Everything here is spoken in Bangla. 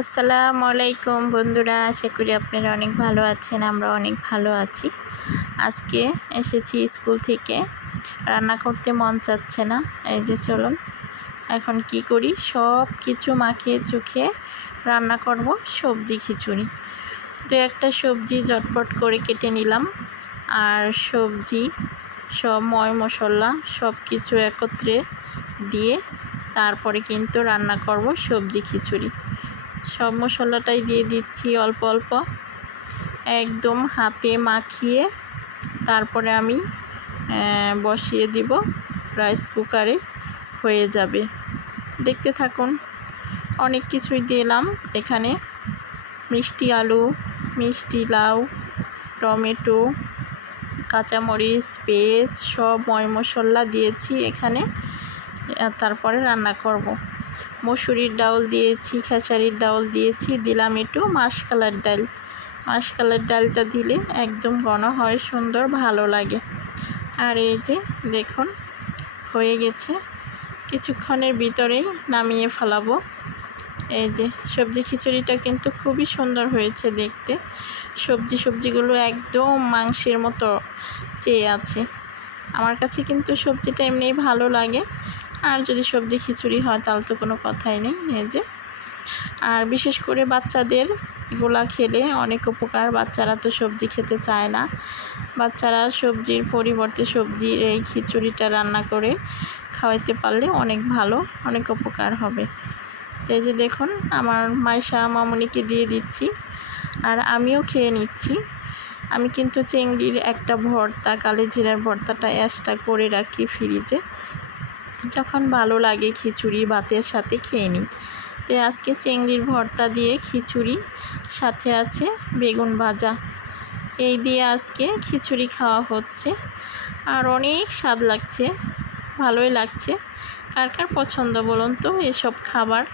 আসসালামু আলাইকুম বন্ধুরা, আশা করি আপনারা অনেক ভালো আছেন। আমরা অনেক ভালো আছি। আজকে এসেছি স্কুল থেকে, রান্না করতে মন চাচ্ছে না। এই যে চলুন এখন কি করি, সব কিছু মাখিয়ে চুখিয়ে রান্না করব সবজি খিচুড়ি। তো একটা সবজি ঝটপট করে কেটে নিলাম, আর সবজি সব ময় মশলা সব কিছু একত্রে দিয়ে তারপরে কিন্তু রান্না করব সবজি খিচুড়ি। সব মশলাটাই দিয়ে দিচ্ছি অল্প অল্প, একদম হাতে মাখিয়ে তারপরে আমি বসিয়ে দিব রাইস কুকারে, হয়ে যাবে। দেখতে থাকুন। অনেক কিছুই দিলাম এখানে, মিষ্টি আলু, মিষ্টি লাউ, টমেটো, কাঁচামরিচ, পেঁয়াজ সব ময় মশলা দিয়েছি এখানে। তারপরে রান্না করব। মসুরির ডাউল দিয়েছি, খেসারির ডাউল দিয়েছি, দিলাম একটু মাসকালার ডাল। মাসকালার ডালটা দিলে একদম ঘন হয়, সুন্দর ভালো লাগে। আর এই যে দেখুন হয়ে গেছে, কিছুক্ষণের ভিতরেই নামিয়ে ফেলাবো। এই যে সবজি খিচুড়িটা কিন্তু খুবই সুন্দর হয়েছে দেখতে। সবজিগুলো একদম মাংসের মতো চেয়ে আছে। আমার কাছে কিন্তু সবজিটা এমনিই ভালো লাগে, আর যদি সবজি খিচুড়ি হয় তাহলে তো কোনো কথাই নেই। এই যে, আর বিশেষ করে বাচ্চাদের এগুলা খেলে অনেক উপকার। বাচ্চারা তো সবজি খেতে চায় না, বাচ্চারা সবজির পরিবর্তে সবজির এই খিচুড়িটা রান্না করে খাওয়াইতে পারলে অনেক ভালো, অনেক উপকার হবে। তো এই যে দেখুন আমার মাইশা মামুনিকে দিয়ে দিচ্ছি, আর আমিও খেয়ে নিচ্ছি। আমি কিন্তু চিংড়ির একটা ভর্তা, কালিজিরার ভর্তাটা এক্সট্রা করে রাখি ফ্রিজে, যখন ভালো লাগে খিচুড়ি ভাতের সাথে খেয়ে নিই। তো আজকে চিংড়ির ভর্তা দিয়ে খিচুড়ি, সাথে আছে বেগুন ভাজা, এই দিয়ে আজকে খিচুড়ি খাওয়া হচ্ছে। আর অনেক স্বাদ লাগছে, ভালোই লাগছে। কার কার পছন্দ বলুন তো এসব খাবার।